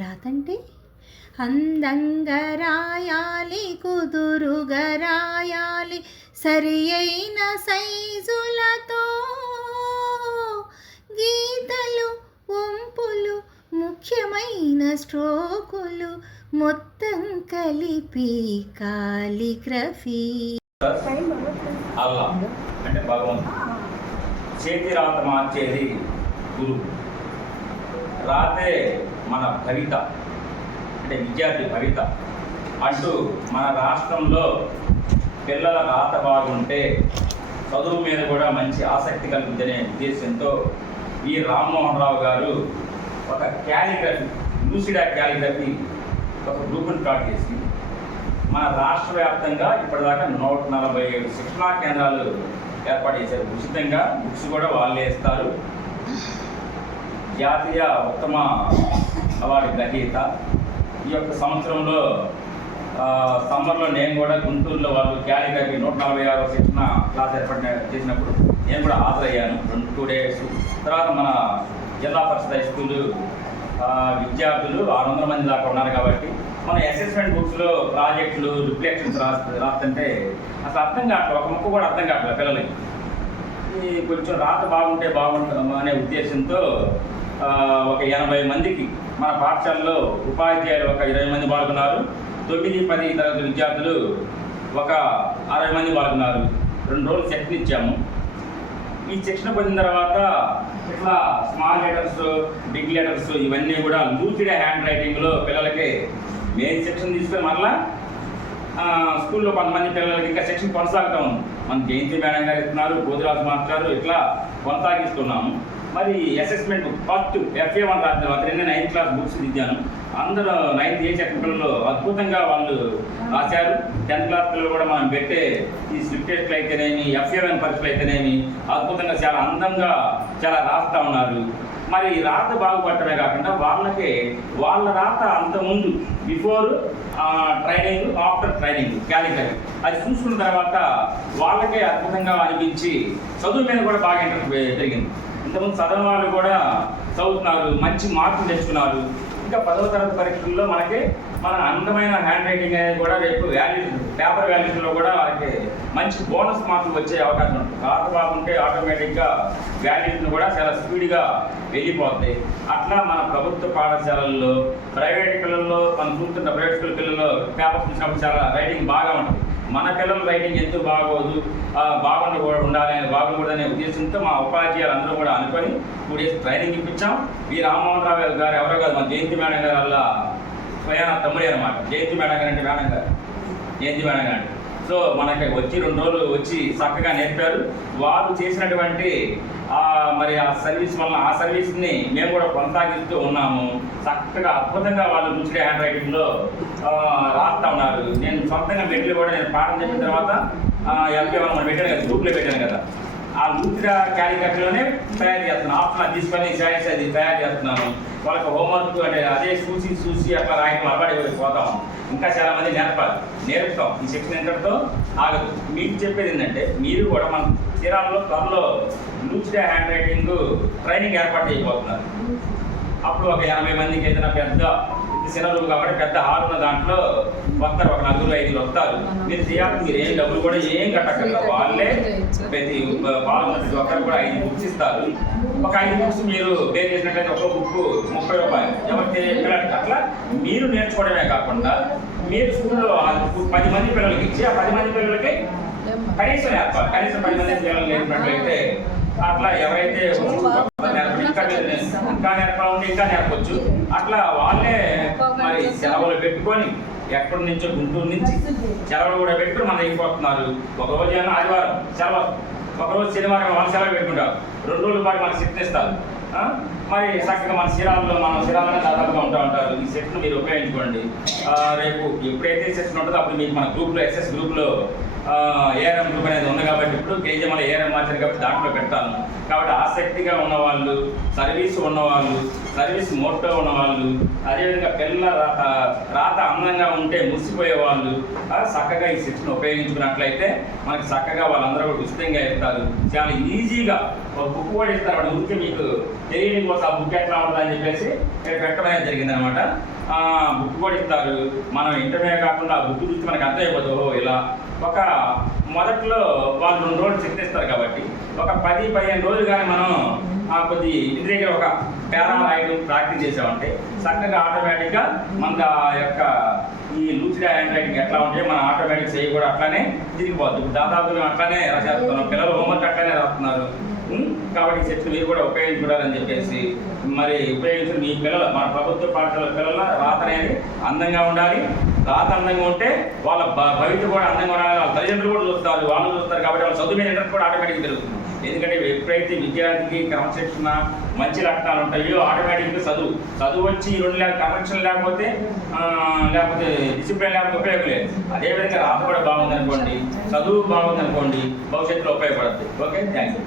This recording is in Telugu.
రాతంటే అందంగా రాయాలి, కుదురుగా రాయాలి, సరి అయిన సైజులతో గీతలు వంపులు ముఖ్యమైన స్ట్రోకులు మొత్తం కలిపి కాలిగ్రఫీ. అల్లా అంటే భగవంతుడు. చేతి రాత మార్చేది గురువు. రాతే మన భవిత, అంటే విద్యార్థి భవిత అంటూ మన రాష్ట్రంలో పిల్లల రాత బాగుంటే చదువు మీద కూడా మంచి ఆసక్తి కలుగుతుందనే ఉద్దేశంతో ఈ రామ్మోహన్ రావు గారు ఒక క్యాలిగ్రఫీ, లూసిడా క్యాలిగ్రఫీ ఒక గ్రూపును స్టార్ట్ చేసి మన రాష్ట్ర వ్యాప్తంగా ఇప్పటిదాకా 147 శిక్షణా కేంద్రాలు ఏర్పాటు చేశారు. ఉచితంగా బుక్స్ కూడా వాళ్ళే ఇస్తారు. జాతీయ ఉత్తమ అవార్డు గ్రహీత. ఈ యొక్క సంవత్సరంలో సమ్మర్లో నేను కూడా గుంటూరులో వాళ్ళు క్యాలిగ్రఫీ 146వ శిక్షణ క్లాస్ ఏర్పాటు చేసినప్పుడు నేను కూడా హాజరయ్యాను 2 days. తర్వాత మన జిల్లా పరిషత్ హై స్కూలు విద్యార్థులు 600 మంది దాకా ఉన్నారు కాబట్టి మన అసెస్మెంట్ బుక్స్లో ప్రాజెక్టులు రిఫ్లెక్షన్స్ రాస్తుంటే అసలు అర్థం కావట్లేదు, ఒక ముక్క కూడా అర్థం కావట్లేదు పిల్లలకి. ఈ కొంచెం రాత బాగుంటే బాగుంటుంది అనే ఉద్దేశంతో ఒక 80 మందికి మన పాఠశాలలో ఉపాధ్యాయులు ఒక 20 మంది పాల్గొన్నారు. 9, 10 తరగతి విద్యార్థులు ఒక 60 మంది పాల్గొన్నారు. 2 రోజులు శిక్షణ ఇచ్చాము. ఈ శిక్షణ పొందిన తర్వాత ఇట్లా స్మాల్ లెటర్స్, బిగ్ లెటర్స్ ఇవన్నీ కూడా లూసిడ్ హ్యాండ్ రైటింగ్లో పిల్లలకి మెయిన్ శిక్షణ తీసుకొని మళ్ళా స్కూల్లో కొంతమంది పిల్లలకి ఇంకా శిక్షణ కొనసాగుతూ ఉంది. మన జయంతి మేడం గారు ఇస్తున్నారు, బోధిరాజు మాస్టర్ ఇట్లా కొనసాగిస్తున్నాము. మరి అసెస్మెంట్ ఫస్ట్ FA1 రాసిన తర్వాత 9th క్లాస్ బుక్స్ ఇచ్చాను. అందరూ 9th ఏ సెక్షన్ పిల్లలు అద్భుతంగా వాళ్ళు రాశారు. 10th క్లాస్ పిల్లలు కూడా మనం పెట్టే ఈ స్లిప్ టెస్ట్లు అయితేనేమి, FA1 పరీక్షలు అయితేనేమి అద్భుతంగా చాలా అందంగా చాలా రాస్తూ ఉన్నారు. మరి రాత బాగుపడటమే కాకుండా వాళ్ళకి వాళ్ళ రాత అంతకుముందు before training, after training calligraphy అది చూసుకున్న తర్వాత వాళ్ళకే అద్భుతంగా అనిపించి చదువు మీద కూడా బాగా ఇంట్రెస్ట్ పెరిగింది. ఇంతకుముందు చదవని వాళ్ళు కూడా చదువుతున్నారు, మంచి మార్కులు తెచ్చుకున్నారు. ఇంకా 10వ తరగతి పరీక్షల్లో మనకి మన అందమైన హ్యాండ్ రైటింగ్ అనేది కూడా రేపు పేపర్ వాల్యూస్లో కూడా వాళ్ళకి మంచి బోనస్ మార్కులు వచ్చే అవకాశం ఉంటుంది. రాత బాగుంటే ఆటోమేటిక్గా వాల్యూస్ను కూడా చాలా స్పీడ్గా వెళ్ళిపోతాయి. అట్లా మన ప్రభుత్వ పాఠశాలల్లో, ప్రైవేట్ పిల్లల్లో మనం చూస్తున్న ప్రైవేట్ స్కూల్ పిల్లల్లో పేపర్స్ చూసినప్పుడు చాలా రైటింగ్ బాగా ఉంటుంది. మన పిల్లల రైటింగ్ ఎందుకు బాగోదు, బాగుండకూడదనే ఉద్దేశంతో మా ఉపాధ్యాయులు అందరూ కూడా అనుకొని 2 days ట్రైనింగ్ ఇప్పించాం. ఈ రామ్మోహన్ రావు గారు ఎవరో కాదు, మన జయంతి మేడం గారు వల్ల స్వయాన తమ్ముడే అనమాట. జయంతి మేడం గారు అంటే మేడం గారు, జయంతి మేడం గారు. సో మనకి వచ్చి 2 రోజులు వచ్చి చక్కగా నేర్పారు. వాళ్ళు చేసినటువంటి మరి ఆ సర్వీస్ వల్ల ఆ సర్వీస్ని మేము కూడా కొనసాగిస్తూ ఉన్నాము. చక్కగా అద్భుతంగా వాళ్ళు లూసిడ్ హ్యాండ్ రైటింగ్లో రాస్తూ ఉన్నారు. నేను సొంతంగా మెటీరియల్ కూడా నేను పాఠం చెప్పిన తర్వాత FA1 మనం పెట్టాను కదా, గ్రూప్లో పెట్టాను కదా, ఆ లూసిడ్ క్యాలిగ్రఫీలోనే తయారు చేస్తున్నాను. ఆప్షన్ తీసుకొని చాయిస్ అది తయారు చేస్తున్నాను. వాళ్ళకి హోంవర్క్ అంటే అదే చూసి అట్లా రాయడం అలవాటు పోతాం. ఇంకా చాలామంది నేర్పుతాం. ఈ శిక్షణ ఎంతటితో ఆగదు. మీకు చెప్పేది ఏంటంటే మీరు కూడా మన చీరాలలో త్వరలో లూసిడ్ హ్యాండ్ రైటింగ్ ట్రైనింగ్ ఏర్పాటు చేయబోతున్నారు. అప్పుడు ఒక 80 మందికి ఏదైనా పెద్ద చిన్న రూమ్ కాబట్టి పెద్ద హాల్ ఉన్న దాంట్లో వస్తారు, ఒక 4-5 వస్తారు. మీరు చేయాలి, మీరు ఏం డబ్బులు కూడా ఏం కట్టక్కర్లేదు. వాళ్ళే ప్రతి పాల్గొన్న ఒక్కరు కూడా 5 బుక్స్ ఇస్తారు. ఒక 5 బుక్స్ మీరు పే చేసినట్లయితే ఒక బుక్ 30 రూపాయలు. ఎవరికి అట్లా మీరు నేర్చుకోవడమే కాకుండా మీరు స్కూల్లో 10 మంది పిల్లలకి ఇచ్చి ఆ 10 మంది పిల్లలకి కనీసం 10 మంది పిల్లలు నేర్పినట్లయితే అట్లా ఎవరైతే ఇంకా నేర్పాలంటే ఇంకా నేర్పచ్చు. అట్లా వాళ్ళే మరి సెలవులు పెట్టుకొని ఎక్కడి నుంచో గుంటూరు నుంచి సెలవులు కూడా పెట్టుకుని మన అయిపోతున్నారు. ఒకరోజు ఏమన్నా ఆదివారం సెలవు, ఒకరోజు శనివారం వాళ్ళు సెలవు పెట్టుకుంటారు. 2 రోజుల పాటు మనకు శిక్షణ ఇస్తారు. మరి చక్కగా మన శిరాలనే దాదాపుగా ఉంటారు. ఈ సెట్ను మీరు ఉపయోగించుకోండి. రేపు ఎప్పుడైతే సెషన్ ఉంటుందో అప్పుడు మీకు మన గ్రూప్లో SS గ్రూప్లో ఏఆర్ఎం గ్రూప్ అనేది ఉంది కాబట్టి ఇప్పుడు కేజీఎంలో ఏఆర్ఎం మార్చారు కాబట్టి దాంట్లో పెడతాను. కాబట్టి ఆసక్తిగా ఉన్నవాళ్ళు, సర్వీస్ ఉన్నవాళ్ళు, సర్వీస్ మోటో ఉన్నవాళ్ళు, అదేవిధంగా పిల్లల రాత అందంగా ఉంటే మురిసిపోయే వాళ్ళు చక్కగా ఈ శిక్షణ ఉపయోగించుకున్నట్లయితే మనకి చక్కగా వాళ్ళందరూ కూడా ఉచితంగా ఇస్తారు. చాలా ఈజీగా ఒక బుక్ కూడా ఇస్తారు. వాడు ఊరికి మీకు తెలియని కోసం ఆ బుక్ ఎట్లా ఉంటుందని చెప్పేసి ఇక్కడ పెట్టడం అనేది జరిగిందనమాట. బుక్ కూడా ఇస్తారు. మనం ఇంటర్వ్యూ కాకుండా ఆ బుక్ చూసి మనకు అర్థమైపోతుంది. ఇలా ఒక మొదట్లో వాళ్ళు 2 రోజులు శక్తిస్తారు కాబట్టి ఒక 10-15 రోజులు కానీ మనం కొద్ది ఇంటి దగ్గర ఒక పేరా రాయడం ప్రాక్టీస్ చేసామంటే చక్కగా ఆటోమేటిక్గా మన యొక్క ఈ లూసిడ్ హ్యాండ్ రైటింగ్ ఎట్లా ఉంటే మన ఆటోమేటిక్ చేయి కూడా అట్లానే తిరిగిపోద్ది. ఇప్పుడు దాదాపు అట్లానే రాసేస్తున్నాం, పిల్లలు హోంవర్క్ అట్లానే రాస్తున్నారు. కాబట్టి ఈ శక్తి మీరు కూడా ఉపయోగించుకోవాలని చెప్పేసి మరి ఉపయోగించిన మీ పిల్లలు, మన ప్రభుత్వ పాఠశాల పిల్లల రాత అనేది అందంగా ఉండాలి. రాత అందంగా ఉంటే వాళ్ళ భవిష్యత్తు కూడా అందంగా ఉండాలి. వాళ్ళ తల్లిదండ్రులు కూడా చూస్తారు, వాళ్ళు చూస్తారు. కాబట్టి వాళ్ళ చదువు మీద ఇంట్రెస్ట్ కూడా ఆటోమేటిక్గా పెరుగుతుంది. ఎందుకంటే ఎప్పుడైతే విద్యార్థికి క్రమశిక్షణ మంచి లక్షణాలు ఉంటాయో ఆటోమేటిక్గా చదువు వచ్చి 2 కరెక్షన్ లేకపోతే డిసిప్లిన్ లేకపోతే ఉపయోగం లేదు. అదేవిధంగా రాత కూడా బాగుందనుకోండి, చదువు బాగుందనుకోండి, భవిష్యత్తులో ఉపయోగపడుతుంది. Okay, thank you.